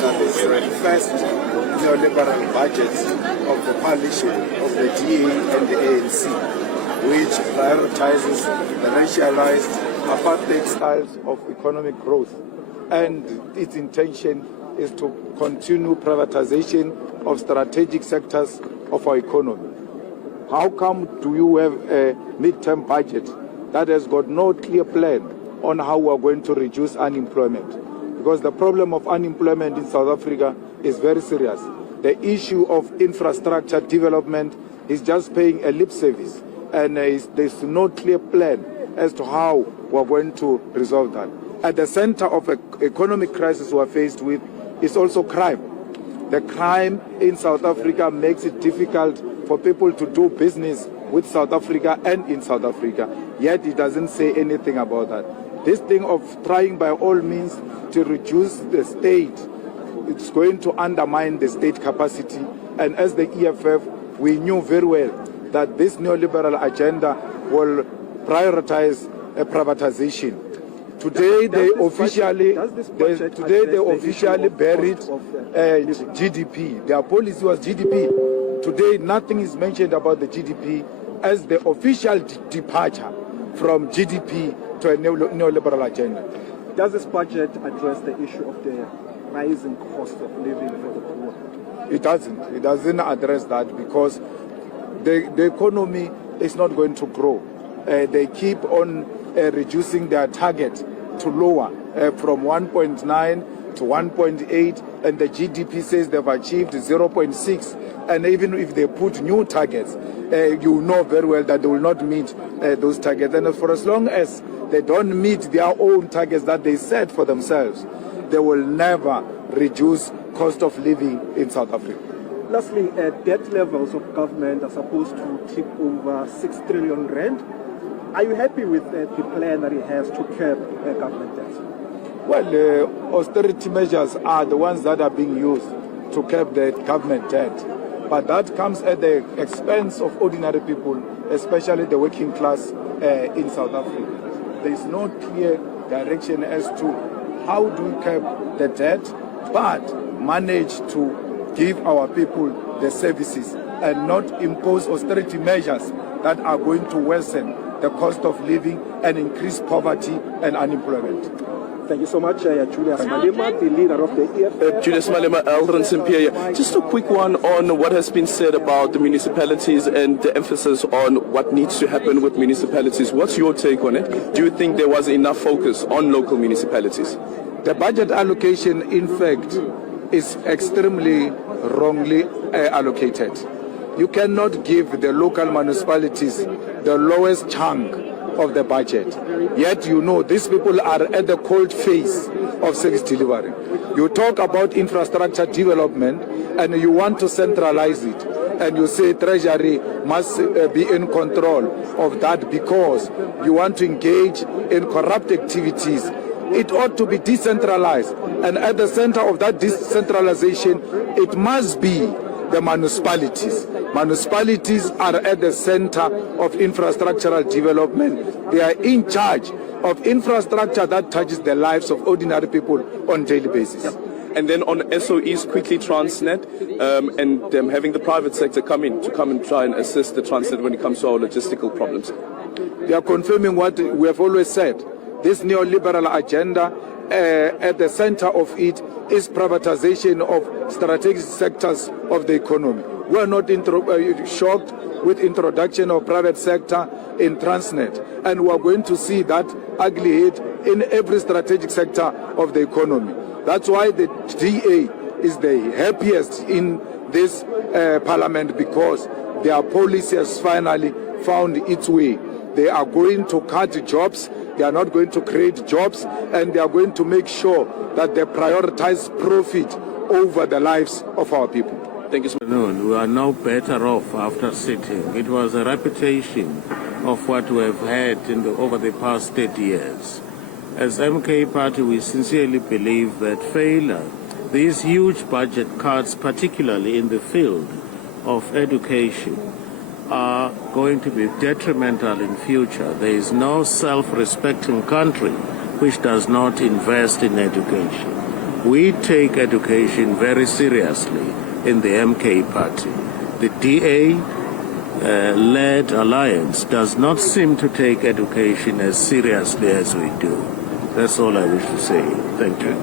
that this is the first neoliberal budget of the coalition of the DA and the ANC, which prioritizes the racialized apartheid styles of economic growth. And its intention is to continue privatization of strategic sectors of our economy. How come do you have a midterm budget that has got no clear plan on how we are going to reduce unemployment? Because the problem of unemployment in South Africa is very serious. The issue of infrastructure development is just paying a lip service, and there's no clear plan as to how we are going to resolve that. At the center of an economic crisis we are faced with is also crime. The crime in South Africa makes it difficult for people to do business with South Africa and in South Africa, yet it doesn't say anything about that. This thing of trying by all means to reduce the state, it's going to undermine the state capacity. And as the EFF, we knew very well that this neoliberal agenda will prioritize a privatization. Today they officially buried GDP. Their policy was GDP. Today nothing is mentioned about the GDP as the official departure from GDP to a neoliberal agenda. Does this budget address the issue of the rising cost of living for the poor? It doesn't. It doesn't address that because the economy is not going to grow. They keep on reducing their target to lower from 1.9 to 1.8, and the GDP says they've achieved 0.6. And even if they put new targets, you know very well that they will not meet those targets. And for as long as they don't meet their own targets that they set for themselves, they will never reduce cost of living in South Africa. Lastly, debt levels of government are supposed to tip over 6 trillion rand. Are you happy with the plan that it has to curb government debt? Well, austerity measures are the ones that are being used to curb the government debt. But that comes at the expense of ordinary people, especially the working class in South Africa. There is no clear direction as to how do we curb the debt, but manage to give our people the services and not impose austerity measures that are going to worsen the cost of living and increase poverty and unemployment. Thank you so much, Julius Malema, the leader of the EFF. Julius Malema, Eldrin Simpier. Just a quick one on what has been said about the municipalities and the emphasis on what needs to happen with municipalities. What's your take on it? Do you think there was enough focus on local municipalities? The budget allocation, in fact, is extremely wrongly allocated. You cannot give the local municipalities the lowest chunk of the budget. Yet you know these people are at the cold face of service delivery. You talk about infrastructure development and you want to centralize it. And you say Treasury must be in control of that because you want to engage in corrupt activities. It ought to be decentralized. And at the center of that decentralization, it must be the municipalities. Municipalities are at the center of infrastructural development. They are in charge of infrastructure that touches the lives of ordinary people on a daily basis. And then on SOEs, quickly Transnet, and them having the private sector come and try and assist the Transnet when it comes to our logistical problems. They are confirming what we have always said. This neoliberal agenda, at the center of it is privatization of strategic sectors of the economy. We are not shocked with introduction of private sector in Transnet, and we are going to see that ugly head in every strategic sector of the economy. That's why the DA is the happiest in this parliament, because their policy has finally found its way. They are going to cut jobs, they are not going to create jobs, and they are going to make sure that they prioritize profit over the lives of our people. Thank you so much. No, we are now better off after sitting. It was a repetition of what we have had over the past 30 years. As MK Party, we sincerely believe that failure, these huge budget cuts, particularly in the field of education, are going to be detrimental in future. There is no self-respecting country which does not invest in education. We take education very seriously in the MK party. The DA-led alliance does not seem to take education as seriously as we do. That's all I wish to say. Thank you.